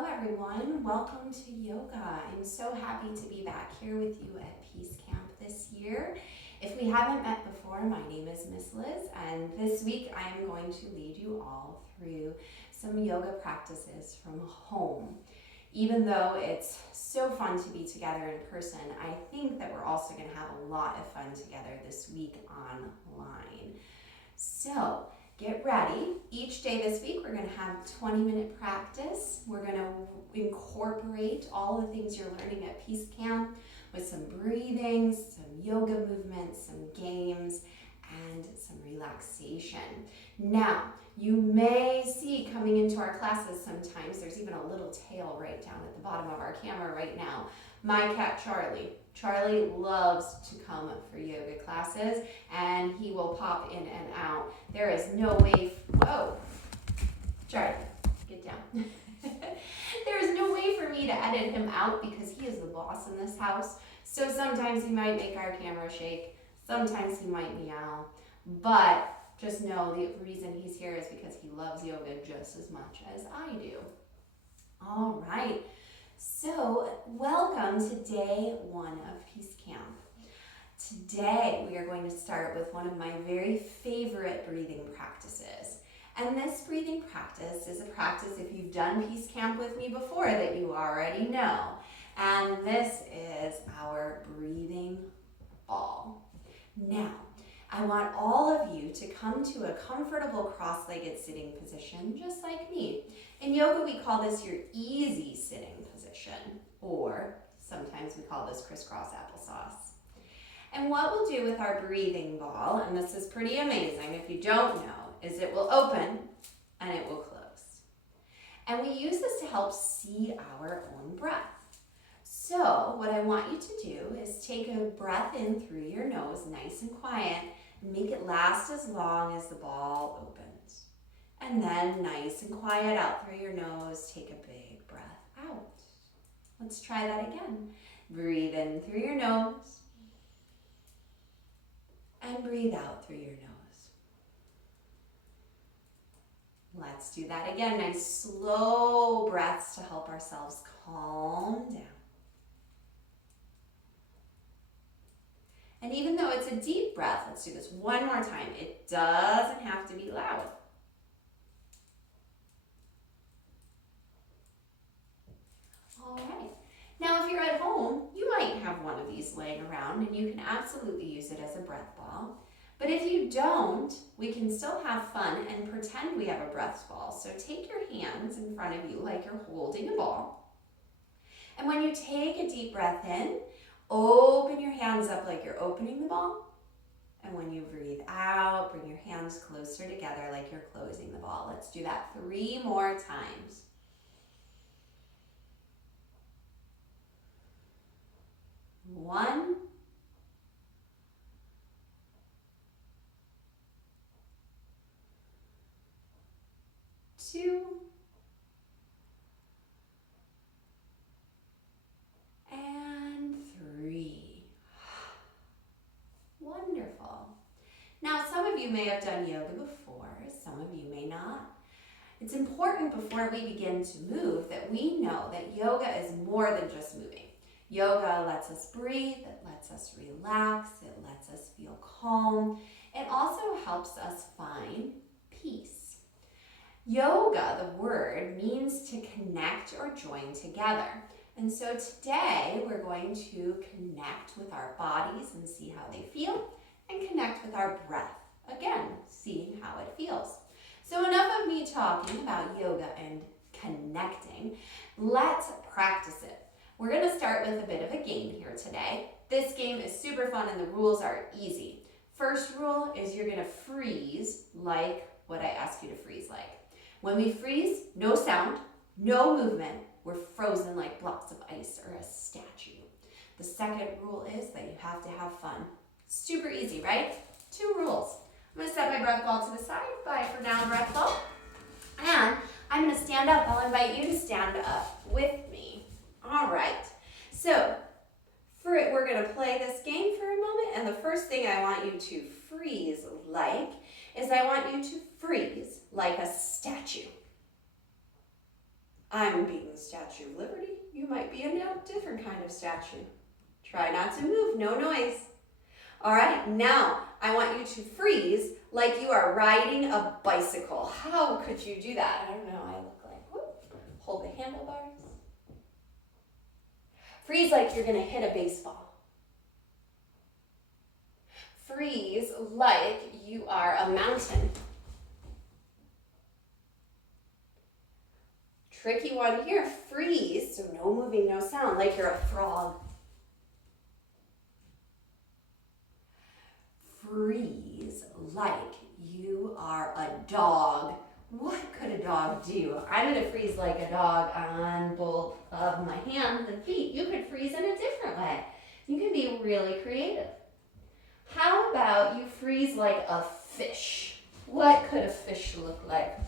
Hello everyone, welcome to yoga. I'm so happy to be back here with you at Peace Camp this year. If we haven't met before, my name is Miss Liz, and this week I'm going to lead you all through some yoga practices from home. Even though it's so fun to be together in person, I think that we're also going to have a lot of fun together this week online. So, get ready. Each day this week we're going to have 20-minute practice. We're going to incorporate all the things you're learning at Peace Camp with some breathing, some yoga movements, some games, and some relaxation. Now, you may see coming into our classes sometimes, there's even a little tail right down at the bottom of our camera right now, my cat Charlie. Charlie loves to come for yoga classes, and he will pop in and out. There is no way, whoa, Charlie, get down. There is no way for me to edit him out because he is the boss in this house. So sometimes he might make our camera shake, sometimes he might meow, but just know the reason he's here is because he loves yoga just as much as I do. All right. So, welcome to day one of Peace Camp. Today, we are going to start with one of my very favorite breathing practices. And this breathing practice is a practice, if you've done Peace Camp with me before, that you already know. And this is our breathing ball. Now, I want all of you to come to a comfortable cross-legged sitting position, just like me. In yoga, we call this your easy sitting position, or sometimes we call this crisscross applesauce. And what we'll do with our breathing ball, and this is pretty amazing if you don't know, is it will open and it will close. And we use this to help see our own breath. So what I want you to do is take a breath in through your nose, nice and quiet, and make it last as long as the ball opens. And then nice and quiet out through your nose, take a big breath out. Let's try that again. Breathe in through your nose and breathe out through your nose. Let's do that again. Nice slow breaths to help ourselves calm down. And even though it's a deep breath, let's do this one more time. It doesn't have to be loud. All right. Now, if you're at home, you might have one of these laying around, and you can absolutely use it as a breath ball. But if you don't, we can still have fun and pretend we have a breath ball. So take your hands in front of you like you're holding a ball. And when you take a deep breath in, open your hands up like you're opening the ball. And when you breathe out, bring your hands closer together like you're closing the ball. Let's do that 3 more times. 1, 2, and 3. Wonderful. Now, some of you may have done yoga before, some of you may not. It's important before we begin to move that we know that yoga is more than just moving. Yoga lets us breathe, it lets us relax, it lets us feel calm. It also helps us find peace. Yoga, the word, means to connect or join together. And so today we're going to connect with our bodies and see how they feel, and connect with our breath, again, seeing how it feels. So enough of me talking about yoga and connecting. Let's practice it. We're going to start with a bit of a game here today. This game is super fun and the rules are easy. First rule is you're going to freeze like what I ask you to freeze like. When we freeze, no sound, no movement. We're frozen like blocks of ice or a statue. The second rule is that you have to have fun. Super easy, right? 2 rules. I'm going to set my breath ball to the side. Bye for now, breath ball. And I'm going to stand up. I'll invite you to stand up with me. All right. So we're going to play this game for a moment. And the first thing I want you to freeze like is I want you to freeze like a statue. I'm being the Statue of Liberty. You might be a different kind of statue. Try not to move, no noise. All right, now I want you to freeze like you are riding a bicycle. How could you do that? I don't know, I look like, whoop, hold the handlebars. Freeze like you're gonna hit a baseball. Freeze like you are a mountain. Tricky one here, freeze, so no moving, no sound, like you're a frog. Freeze like you are a dog. What could a dog do? I'm gonna freeze like a dog on both of my hands and feet. You could freeze in a different way. You can be really creative. How about you freeze like a fish? What could a fish look like?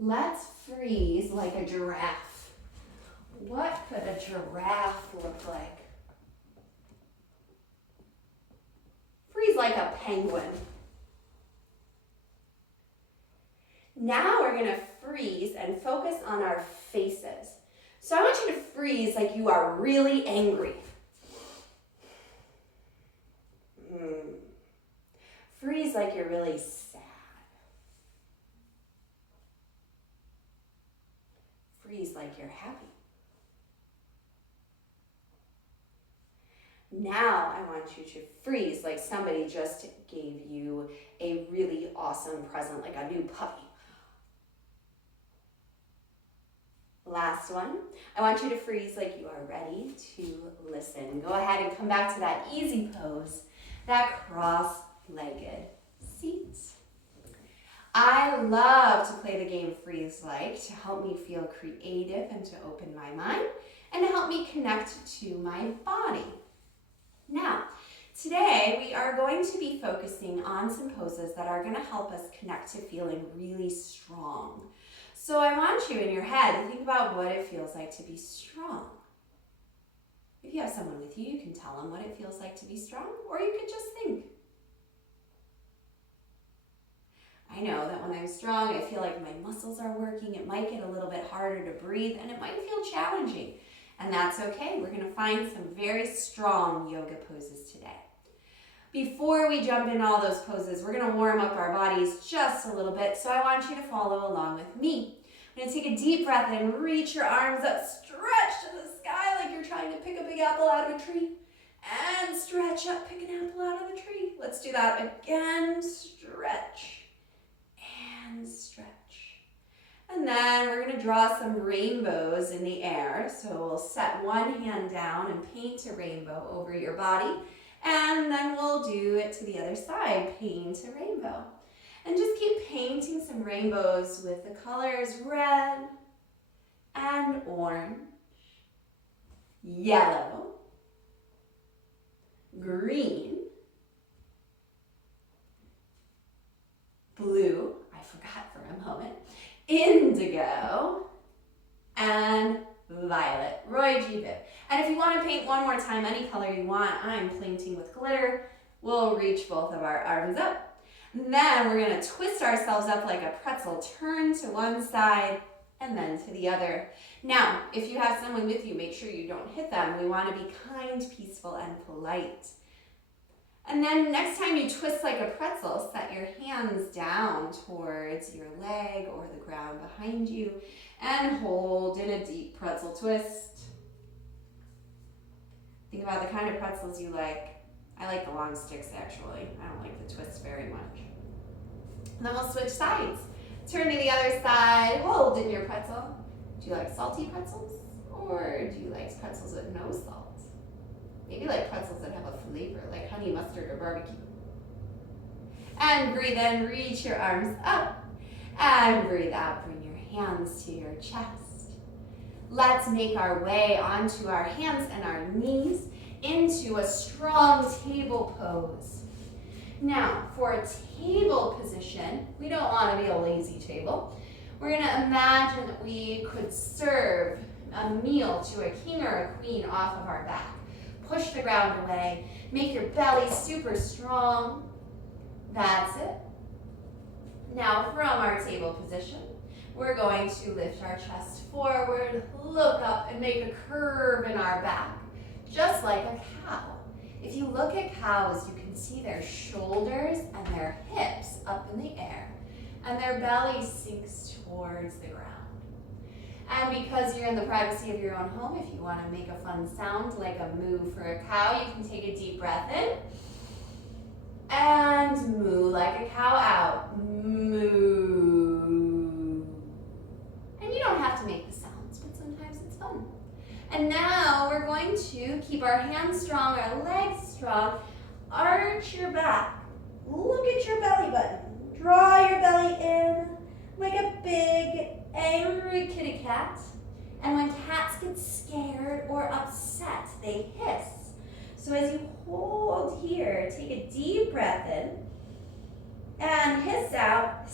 Let's freeze like a giraffe. What could a giraffe look like? Freeze like a penguin. Now we're gonna freeze and focus on our faces. So I want you to freeze like you are really angry. Freeze like you're really sad. Freeze like you're happy. Now I want you to freeze like somebody just gave you a really awesome present, like a new puppy. Last one, I want you to freeze like you are ready to listen. Go ahead and come back to that easy pose, that cross-legged seat. I love to play the game Freeze Like to help me feel creative and to open my mind and to help me connect to my body. Now, today we are going to be focusing on some poses that are going to help us connect to feeling really strong. So I want you in your head to think about what it feels like to be strong. If you have someone with you, you can tell them what it feels like to be strong, or you could just think. I know that when I'm strong, I feel like my muscles are working. It might get a little bit harder to breathe, and it might feel challenging. And that's okay. We're going to find some very strong yoga poses today. Before we jump into all those poses, we're going to warm up our bodies just a little bit, so I want you to follow along with me. I'm going to take a deep breath in, reach your arms up, stretch to the sky like you're trying to pick a big apple out of a tree, and stretch up, pick an apple out of the tree. Let's do that again. Stretch and stretch. And then we're going to draw some rainbows in the air. So we'll set one hand down and paint a rainbow over your body. And then we'll do it to the other side, paint a rainbow. And just keep painting some rainbows with the colors red and orange, yellow, green, blue, I forgot for a moment, indigo, and violet. Roy G. Biv. And if you want to paint one more time, any color you want, I'm painting with glitter. We'll reach both of our arms up. And then we're going to twist ourselves up like a pretzel. Turn to one side and then to the other. Now, if you have someone with you, make sure you don't hit them. We want to be kind, peaceful, and polite. And then next time you twist like a pretzel, set your hands down towards your leg or the ground behind you and hold in a deep pretzel twist. Think about the kind of pretzels you like. I like the long sticks actually. I don't like the twists very much. And then we'll switch sides. Turn to the other side, hold in your pretzel. Do you like salty pretzels or do you like pretzels with no salt? Maybe like pretzels that have a flavor, like honey mustard or barbecue. And breathe in, reach your arms up. And breathe out, bring your hands to your chest. Let's make our way onto our hands and our knees into a strong table pose. Now, for a table position, we don't want to be a lazy table. We're going to imagine that we could serve a meal to a king or a queen off of our back. Push the ground away. Make your belly super strong. That's it. Now from our table position, we're going to lift our chest forward, look up, and make a curve in our back, just like a cow. If you look at cows, you can see their shoulders and their hips up in the air, and their belly sinks towards the ground. And because you're in the privacy of your own home, if you want to make a fun sound like a moo for a cow, you can take a deep breath in and moo like a cow out. Moo. And you don't have to make the sounds, but sometimes it's fun. And now we're going to keep our hands strong, our legs strong, arch your back. Look at your belly button. Draw your belly in like a big angry kitty cat. And when cats get scared or upset, they hiss. So as you hold here, take a deep breath in and hiss out.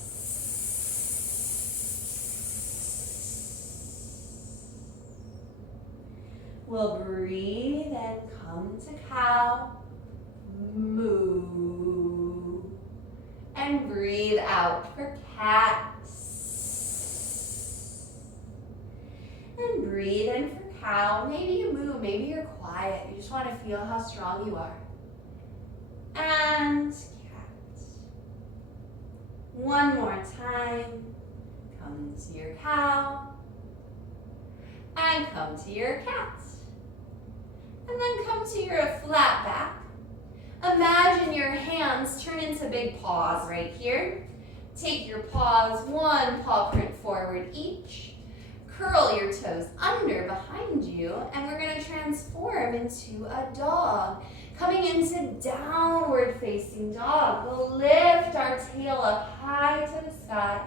We'll breathe and come to cow. Moo. And breathe out for cat. And breathe in for cow. Maybe you moo, maybe you're quiet. You just want to feel how strong you are. And cat. One more time. Come to your cow. And come to your cat. And then come to your flat back. Imagine your hands turn into big paws right here. Take your paws, one paw print forward each. Curl your toes under behind you, and we're going to transform into a dog. Coming into downward facing dog. We'll lift our tail up high to the sky.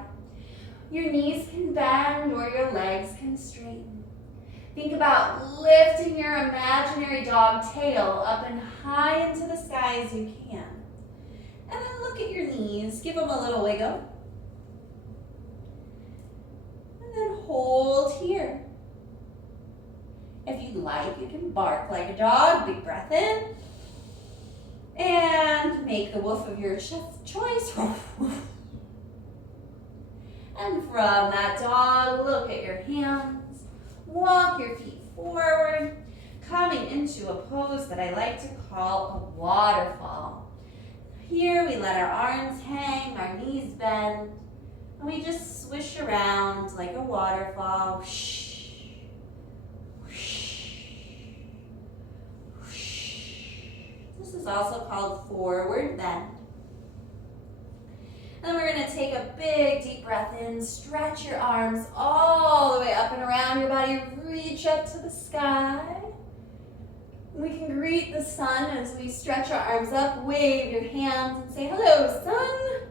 Your knees can bend or your legs can straighten. Think about lifting your imaginary dog tail up and high into the sky as you can. And then look at your knees. Give them a little wiggle. And then hold here. If you'd like, you can bark like a dog. Big breath in. And make the woof of your choice. And from that dog, look at your hands. Walk your feet forward, coming into a pose that I like to call a waterfall. Here we let our arms hang, our knees bend, and we just swish around like a waterfall. Whoosh, whoosh, whoosh. This is also called forward bend. And then we're going to take a big deep breath in, stretch your arms all the way up and around your body, reach up to the sky. We can greet the sun as we stretch our arms up, wave your hands and say, hello, sun.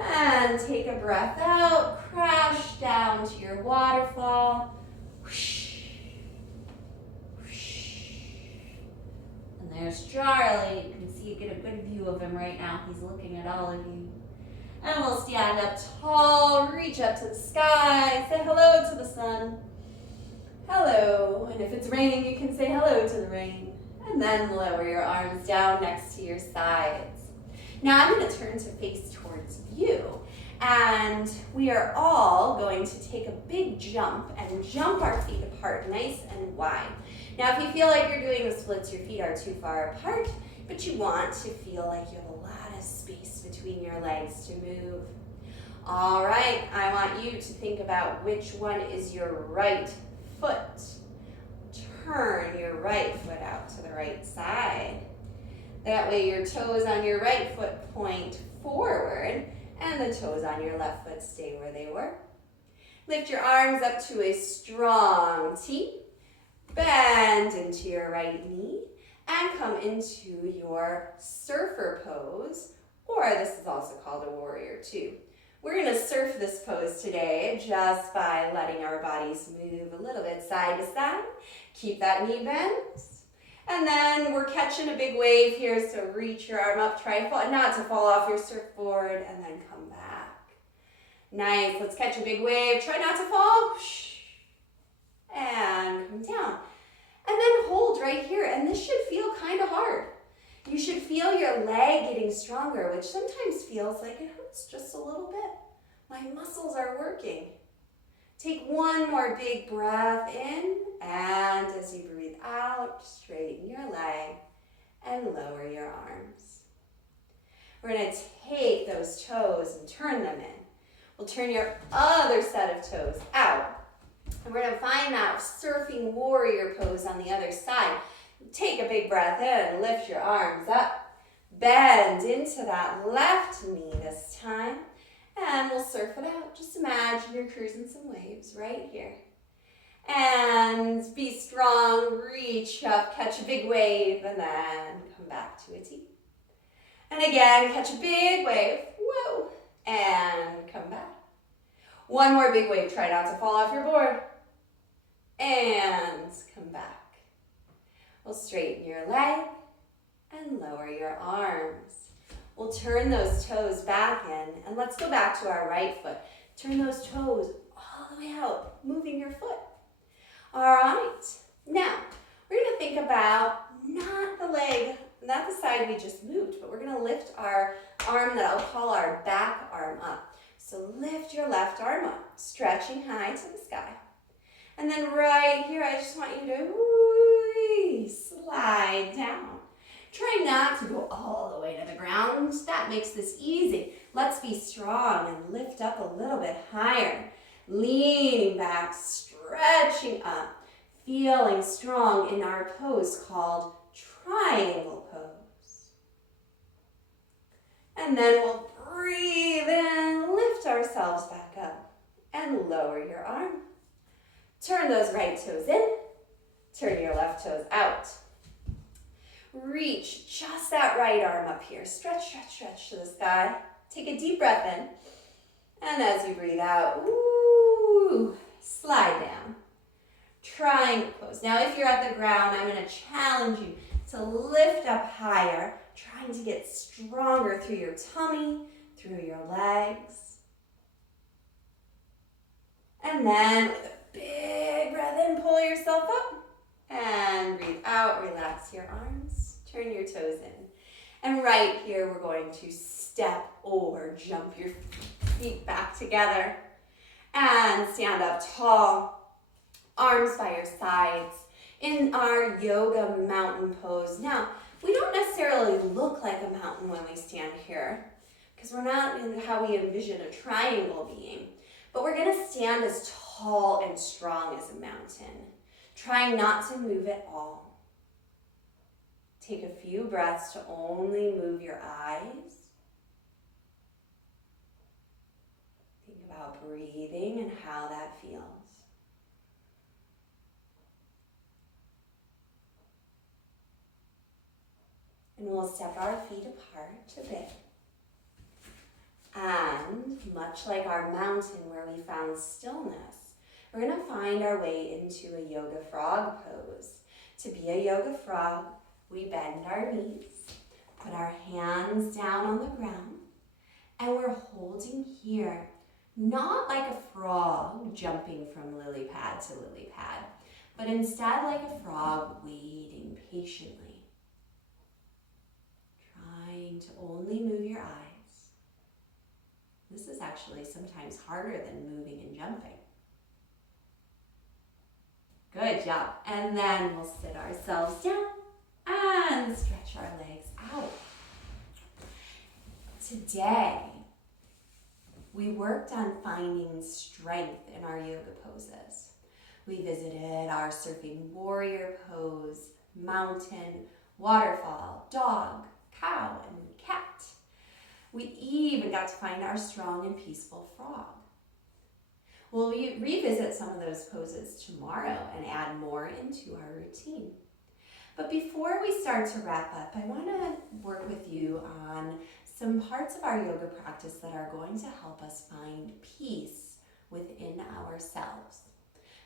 And take a breath out, crash down to your waterfall. Whoosh, whoosh. And there's Charlie. You can see, get a good view of him right now. He's looking at all of you. And we'll stand up tall, reach up to the sky, say hello to the sun. Hello. And if it's raining, you can say hello to the rain. And then lower your arms down next to your sides. Now I'm going to turn to face towards you. And we are all going to take a big jump and jump our feet apart nice and wide. Now if you feel like you're doing the splits, your feet are too far apart, but you want to feel like you have a lot of space between your legs to move. All right, I want you to think about which one is your right foot. Turn your right foot out to the right side. That way your toes on your right foot point forward and the toes on your left foot stay where they were. Lift your arms up to a strong T. Bend into your right knee and come into your surfer pose, or this is also called a warrior two. We're going to surf this pose today just by letting our bodies move a little bit side to side. Keep that knee bent. And then we're catching a big wave here, so reach your arm up, try not to fall off your surfboard, and then come back. Nice, let's catch a big wave, try not to fall. And come down. And then hold right here, and this should feel kind of hard. You should feel your leg getting stronger, which sometimes feels like it hurts hurts just a little bit. My muscles are working. Take one more big breath in, and as you breathe out, straighten your leg and lower your arms. We're going to take those toes and turn them in. We'll turn your other set of toes out. And we're going to find that surfing warrior pose on the other side. Take a big breath in, lift your arms up. Bend into that left knee this time. And we'll surf it out. Just imagine you're cruising some waves right here. And be strong, reach up, catch a big wave, and then come back to a T. And again, catch a big wave, whoa, and come back. One more big wave, try not to fall off your board. And come back. We'll straighten your leg and lower your arms. We'll turn those toes back in, and let's go back to our right foot. Turn those toes all the way out, moving your foot. All right, now we're gonna think about not the leg, not the side we just moved, but we're gonna lift our arm that I'll call our back arm up. So lift your left arm up, stretching high to the sky. And then right here, I just want you to slide down. Try not to go all the way to the ground. That makes this easy. Let's be strong and lift up a little bit higher. Leaning back, stretching up, feeling strong in our pose called triangle pose. And then we'll breathe in, lift ourselves back up, and lower your arm. Turn those right toes in, turn your left toes out. Reach just that right arm up here. Stretch, stretch, stretch to the sky. Take a deep breath in. And as you breathe out, slide down. Triangle pose. Now if you're at the ground, I'm going to challenge you to lift up higher, trying to get stronger through your tummy, through your legs. And then with a big breath in, pull yourself up. And breathe out, relax your arms, turn your toes in. And right here, we're going to step or jump your feet back together and stand up tall, arms by your sides in our yoga mountain pose. Now, we don't necessarily look like a mountain when we stand here because we're not in how we envision a triangle being, but we're gonna stand as tall and strong as a mountain. Try not to move at all. Take a few breaths to only move your eyes. Think about breathing and how that feels. And we'll step our feet apart a bit. And much like our mountain where we found stillness, we're going to find our way into a yoga frog pose. To be a yoga frog, we bend our knees, put our hands down on the ground, and we're holding here, not like a frog jumping from lily pad to lily pad, but instead like a frog waiting patiently, trying to only move your eyes. This is actually sometimes harder than moving and jumping. Good job. And then we'll sit ourselves down and stretch our legs out. Today, we worked on finding strength in our yoga poses. We visited our surfing warrior pose, mountain, waterfall, dog, cow, and cat. We even got to find our strong and peaceful frog. We'll revisit some of those poses tomorrow and add more into our routine. But before we start to wrap up, I want to work with you on some parts of our yoga practice that are going to help us find peace within ourselves.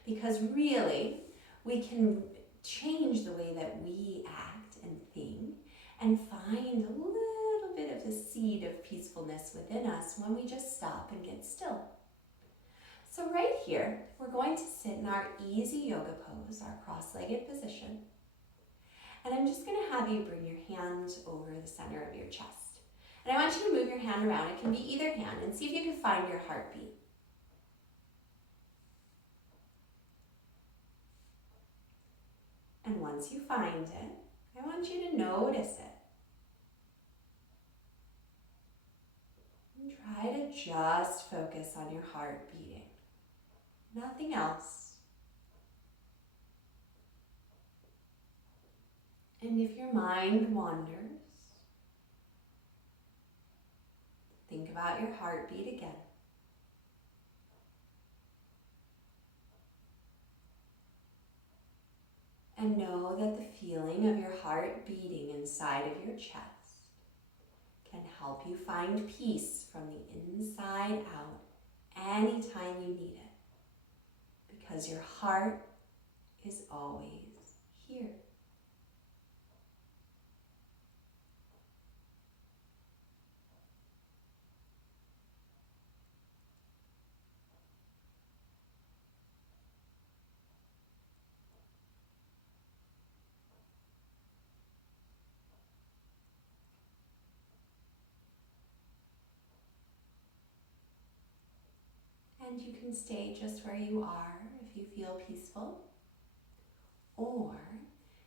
Because really, we can change the way that we act and think and find a little bit of the seed of peacefulness within us when we just stop and get still. So right here, we're going to sit in our easy yoga pose, our cross-legged position. And I'm just going to have you bring your hand over the center of your chest. And I want you to move your hand around. It can be either hand, and see if you can find your heartbeat. And once you find it, I want you to notice it. And try to just focus on your heart beating. Nothing else. And if your mind wanders, think about your heartbeat again. And know that the feeling of your heart beating inside of your chest can help you find peace from the inside out anytime you need it. Because your heart is always here. And you can stay just where you are if you feel peaceful. Or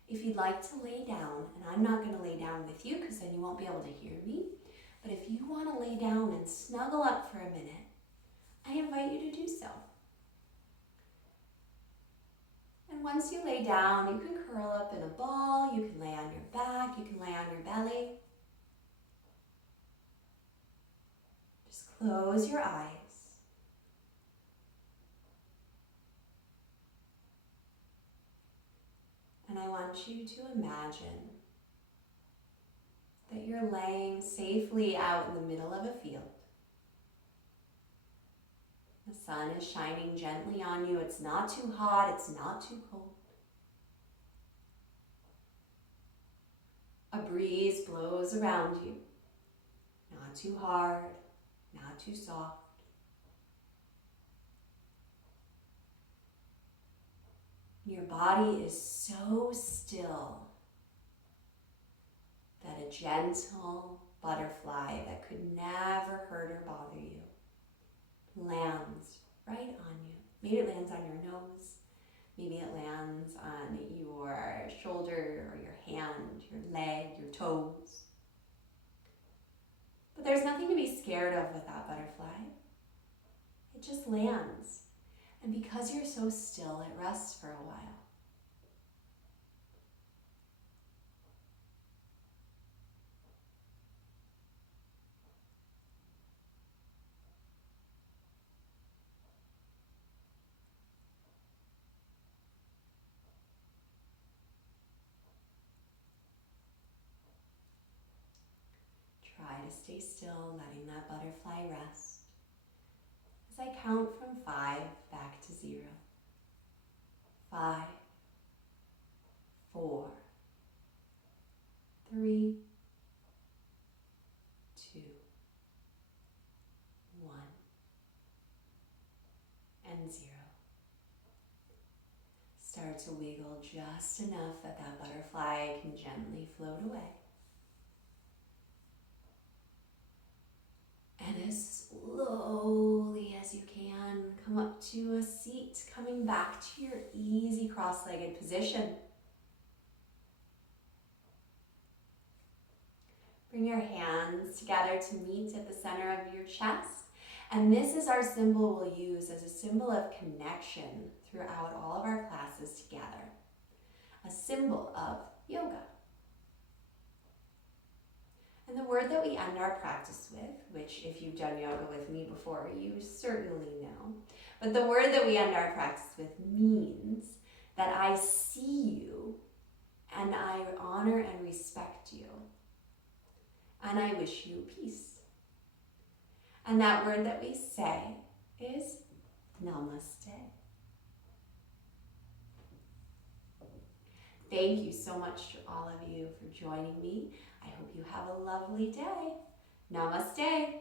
if you'd like to lay down, and I'm not going to lay down with you because then you won't be able to hear me, but if you want to lay down and snuggle up for a minute, I invite you to do so. And once you lay down, you can curl up in a ball, you can lay on your back, you can lay on your belly. Just close your eyes. And I want you to imagine that you're laying safely out in the middle of a field. The sun is shining gently on you. It's not too hot, it's not too cold. A breeze blows around you. Not too hard, not too soft. Your body is so still that a gentle butterfly that could never hurt or bother you lands right on you. Maybe it lands on your nose. Maybe it lands on your shoulder or your hand, your leg, your toes. But there's nothing to be scared of with that butterfly. It just lands. And because you're so still, it rests for a while. Try to stay still, letting that butterfly rest. As I count from 5 back to 0. 5, 4, 3, 2, 1, and 0. Start to wiggle just enough that that butterfly can gently float away. And as slowly as you can, come up to a seat, coming back to your easy cross-legged position. Bring your hands together to meet at the center of your chest. And this is our symbol we'll use as a symbol of connection throughout all of our classes together. A symbol of yoga. And the word that we end our practice with, which if you've done yoga with me before, you certainly know, but the word that we end our practice with means that I see you and I honor and respect you. And I wish you peace. And that word that we say is namaste. Thank you so much to all of you for joining me. I hope you have a lovely day. Namaste.